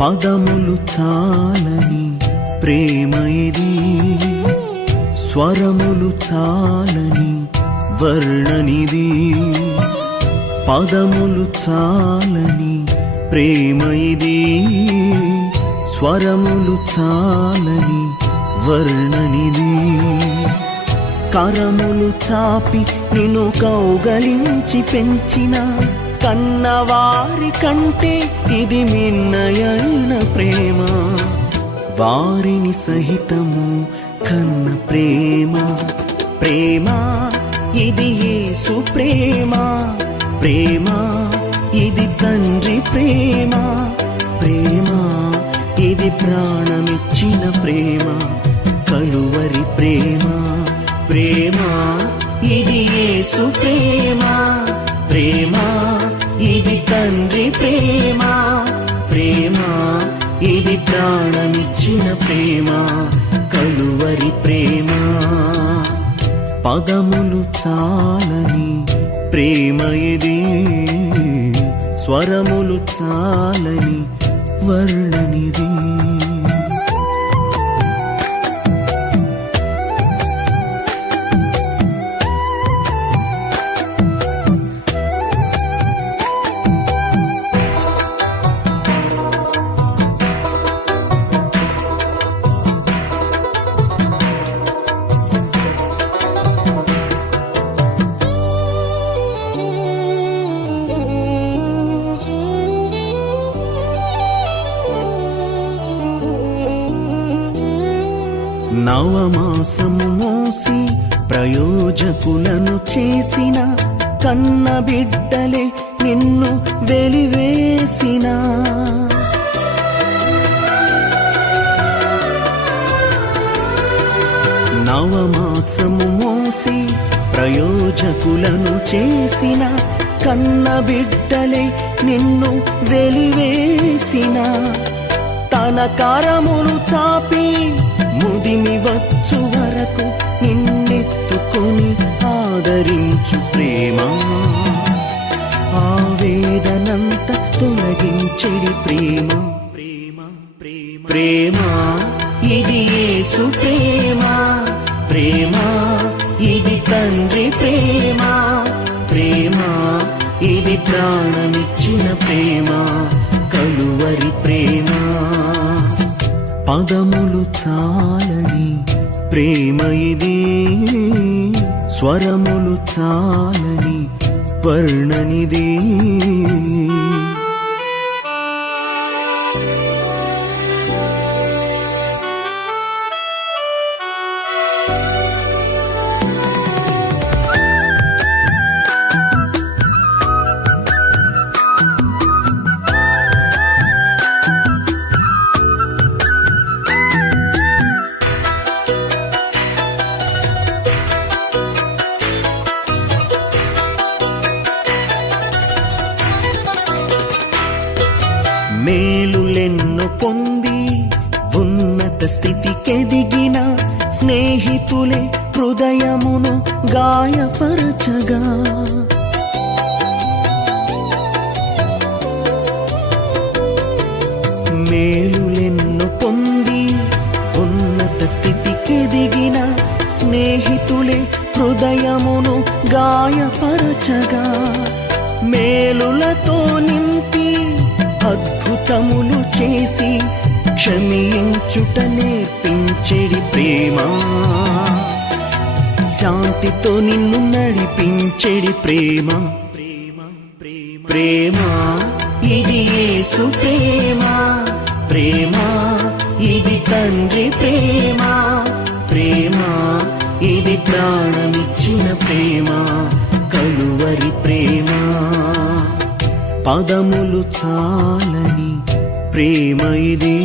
పదములు చాలని ప్రేమ ఇది, స్వరములు చాలని వర్ణనిది. పదములు చాలని ప్రేమ ఇది, స్వరములు చాలని వర్ణనిది. కరములు చాపి నిన్ను కౌగలించి పెంచిన కన్నవారి కంటే ఇది మిన్నయైన ప్రేమ. వారిని సహితము కన్న ప్రేమ. ప్రేమ ఇది యేసు ప్రేమ. ప్రేమ ఇది తండ్రి ప్రేమ. ప్రేమ ఇది ప్రాణమిచ్చిన ప్రేమ, కలువరి ప్రేమ. ప్రేమ ఇది యేసు ప్రేమ. ప్రేమ ఇది తండ్రి ప్రేమ. ప్రేమ ఇది ప్రాణమిచ్చిన ప్రేమ, కలువరి ప్రేమ. పదములు చాలని ప్రేమ ఇది, స్వరములు చాలని వర్ణనిది. నవమాసము మోసి ప్రయోజకులను చేసిన కన్న బిడ్డలే నిన్ను వెలివేసిన. నవమాసము మోసి ప్రయోజకులను చేసిన కన్న బిడ్డలే నిన్ను వెలివేసిన. తన కరములు చాపి ముదిమి వచ్చు వరకు నిన్నెత్తుకొని ఆదరించు ప్రేమ. ఆవేదనంత తొలగించెడి ప్రేమ. ప్రేమ ప్రేమ ప్రేమ ఇది యేసు ప్రేమ. ప్రేమ ఇది తండ్రి ప్రేమ. ప్రేమ ఇది ప్రాణమిచ్చిన ప్రేమ, కలువరి ప్రేమ. పదములు చాలని ప్రేమ ఇది, స్వరములు చాలని వర్ణనిది. మేలులెన్నో పొంది ఉన్నత స్థితికెదిగిన స్నేహితులే హృదయమును గాయపరచగా. మేలులెన్నో పొంది ఉన్నత స్థితికెదిగిన స్నేహితులే హృదయమును గాయపరచగా. మేలులతో నింపి అద్భుతములు చేసి క్షమించుట నేర్పించెడి ప్రేమ. శాంతితో నిన్ను నడిపించెడి ప్రేమ. ప్రేమ ప్రేమ ప్రేమ ఇది యేసు ప్రేమ. ప్రేమ ఇది తండ్రి ప్రేమ. ప్రేమ ఇది ప్రాణమిచ్చిన ప్రేమ, కలువరి ప్రేమ. పదములు చాలని ప్రేమ ఇది,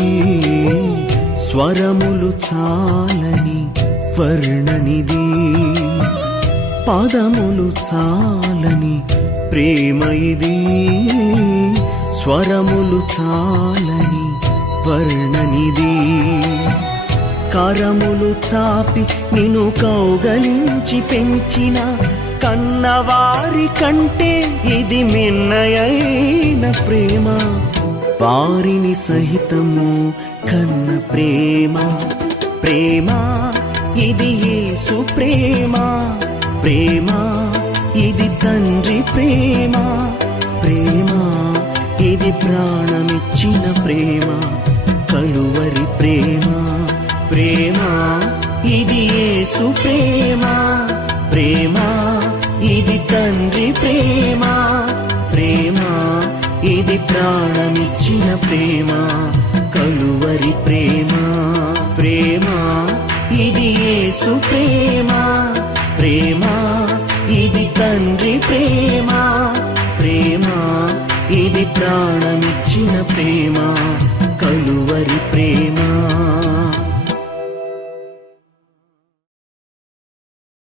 స్వరములు చాలని వర్ణనిది. పదములు చాలని ప్రేమ ఇది, స్వరములు చాలని వర్ణనిది. కరములు చాపి నిన్ను కౌగలించి పెంచిన కన్నవారి కంటే ఇది మిన్నయైన ప్రేమ. వారిని సహితము కన్న ప్రేమ. ప్రేమ ఇది యేసు ప్రేమ. ప్రేమ ఇది తండ్రి ప్రేమ. ప్రేమ ఇది ప్రాణమిచ్చిన ప్రేమ, కలువరి ప్రేమ. ప్రేమ ఇది యేసు ప్రేమ. ప్రేమ ఇది తండ్రి ప్రేమ. ప్రేమ ఇది ప్రాణమిచ్చిన ప్రేమ, కలువరి ప్రేమ. ప్రేమ ఇది యేసు ప్రేమ. ప్రేమ ఇది తండ్రి ప్రేమ. ప్రేమ ఇది ప్రాణమిచ్చిన ప్రేమ, కలువరి ప్రేమ.